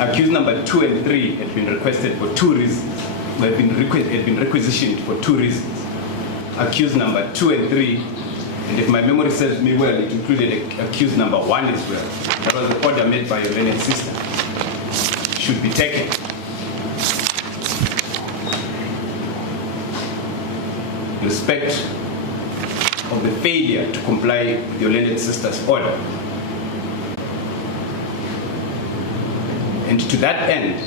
accused number 2 and 3 had been requested for 2 reasons. Had been requisitioned for 2 reasons. Accused number 2 and 3, and if my memory serves me well, it included accused number 1 as well. That was the order made by your learned sister. Should be taken. Respect of the failure to comply with your learned sister's order. And to that end,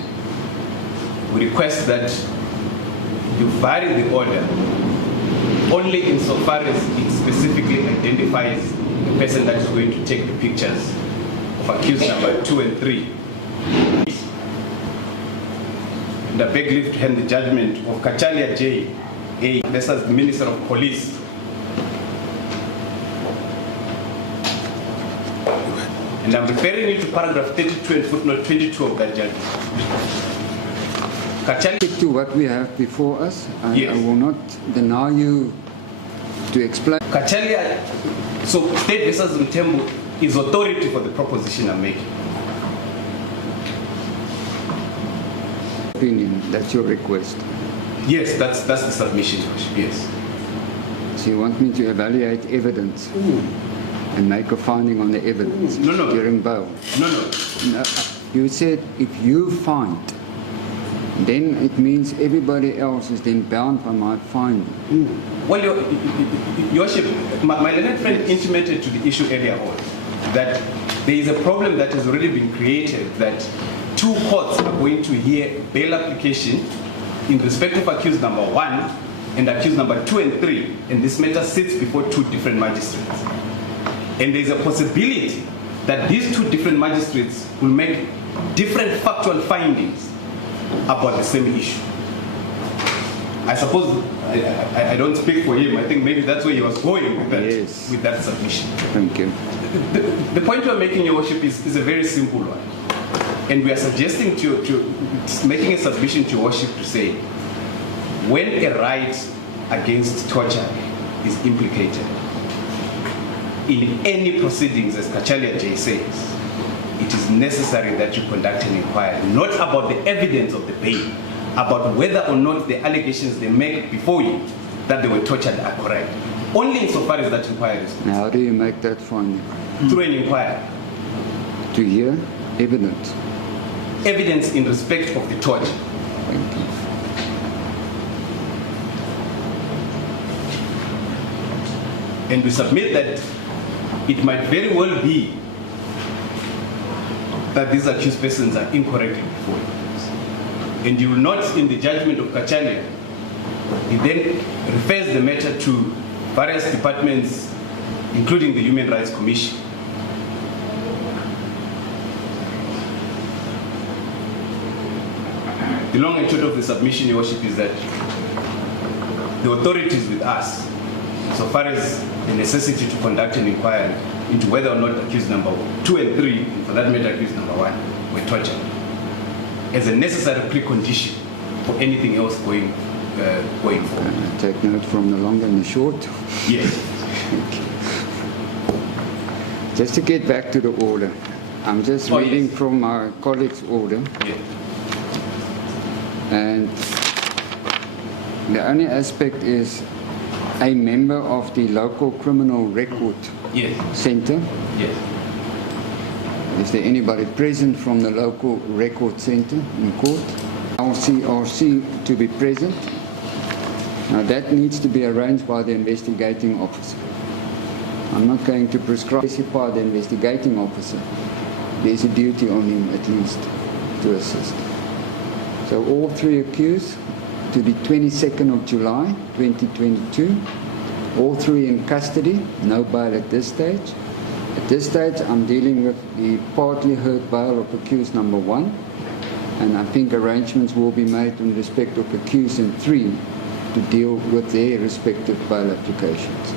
we request that you vary the order only insofar as it specifically identifies the person that is going to take the pictures of accused number 2 and 3. And I beg leave to hand the judgment of Kachalia J. A. versus the Minister of Police. And I'm referring you to paragraph 32 and footnote 22 of that judgment. Stick to what we have before us. Yes. I will not deny you to explain. Kachalia, so State versus Mtembu is authority for the proposition I'm making. Opinion, that's your request. Yes, that's the submission, yes. So you want me to evaluate evidence and make a finding on the evidence during bail? No. You said if you find, then it means everybody else is then bound by my finding. Well, Your Worship, my learned friend intimated to the issue earlier on that there is a problem that has already been created, that 2 courts are going to hear bail application in respect of accused number 1 and accused number 2 and 3, and this matter sits before 2 different magistrates. And there is a possibility that these 2 different magistrates will make different factual findings about the same issue. I suppose I don't speak for him. I think maybe that's where he was going with that, yes, with that submission. Thank you. The point we're making, Your Worship, is a very simple one. And we are suggesting making a submission to Your Worship to say, when a right against torture is implicated in any proceedings, as Kachalia J says, it is necessary that you conduct an inquiry, not about the evidence of the bail, about whether or not the allegations they make before you that they were tortured are correct. Only insofar as that inquiry is concerned. Now, how do you make that finding? Through an inquiry. To hear evidence. Evidence in respect of the torture. Thank you. And we submit that it might very well be that these accused persons are incorrectly before you. And you will note in the judgment of Kachalia, he then refers the matter to various departments, including the Human Rights Commission. The long and short of the submission, Your Worship, is that the authorities with us, so far as the necessity to conduct an inquiry into whether or not accused number 2 and 3, and for that matter accused number 1, were tortured, as a necessary precondition for anything else going forward. Take note from the long and the short. Yes. Just to get back to the order, I'm just reading from my colleague's order. Yeah. And the only aspect is a member of the local criminal record center. Yes. Is there anybody present from the local record center in court? LCRC to be present. Now that needs to be arranged by the investigating officer. I'm not going to prescribe by the investigating officer. There's a duty on him at least to assist. So all 3 accused to the 22nd of July 2022. All 3 in custody, no bail at this stage. At this stage, I'm dealing with the partly heard bail of accused number 1, and I think arrangements will be made in respect of accused and 3 to deal with their respective bail applications.